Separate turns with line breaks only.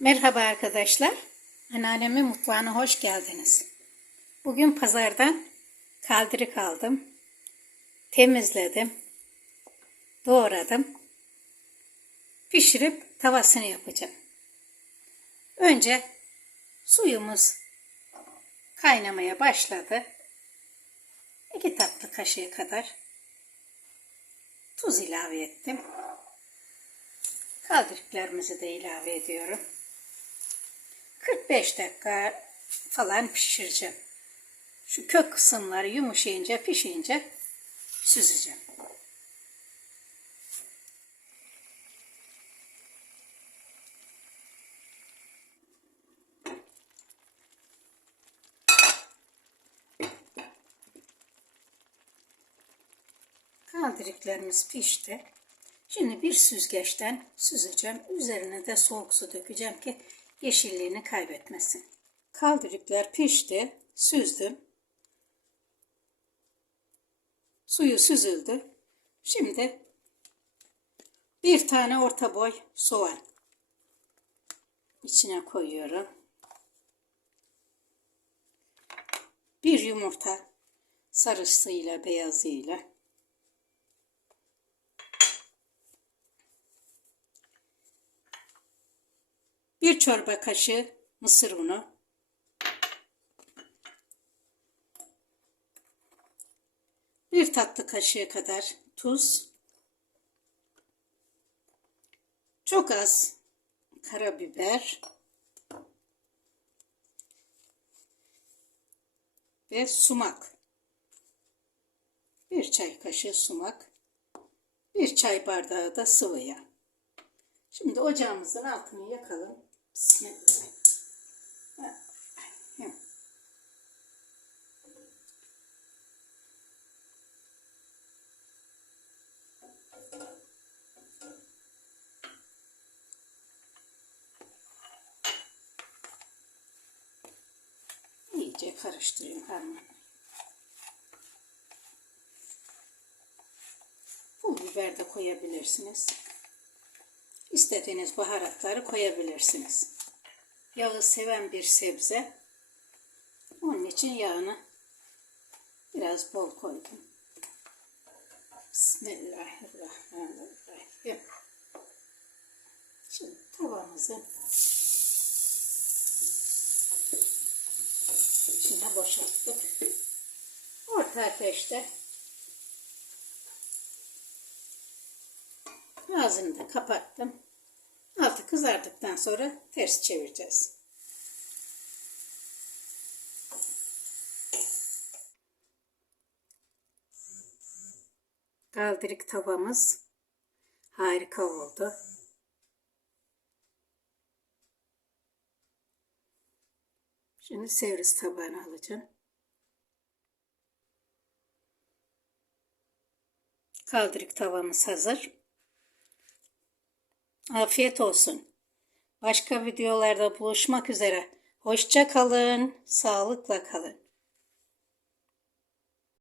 Merhaba arkadaşlar. Anneannemin mutfağına hoş geldiniz. Bugün pazardan kaldırık aldım. Temizledim. Doğradım. Pişirip tavasını yapacağım. Önce suyumuz kaynamaya başladı. 2 tatlı kaşığı kadar tuz ilave ettim. Kaldırıklarımızı da ilave ediyorum. 45 dakika falan pişireceğim. Şu kök kısımları yumuşayınca, pişince süzeceğim. Kaldırıklarımız pişti. Şimdi bir süzgeçten süzeceğim. Üzerine de soğuk su dökeceğim ki yeşilliğini kaybetmesin. Kaldırıklar pişti. Süzdüm. Suyu süzüldü. Şimdi bir tane orta boy soğan içine koyuyorum. Bir yumurta sarısıyla beyazıyla. Bir çorba kaşığı mısır unu. Bir tatlı kaşığı kadar tuz. Çok az karabiber. Ve sumak. Bir çay kaşığı sumak. Bir çay bardağı da sıvı yağ. Şimdi ocağımızın altını yakalım. Bismillah. İyice karıştırayım harman. Pul biber de koyabilirsiniz. İstediğiniz baharatları koyabilirsiniz. Yağı seven bir sebze. Onun için yağını biraz bol koydum. Bismillahirrahmanirrahim. Şimdi tavamızı içine boşalttık. Orta ateşte Ağzını da kapattım. Altı kızardıktan sonra ters çevireceğiz. Kaldırık tavamız harika oldu. Şimdi servis tabağına alacağım. Kaldırık tavamız hazır. Afiyet olsun. Başka videolarda buluşmak üzere. Hoşça kalın, sağlıkla kalın.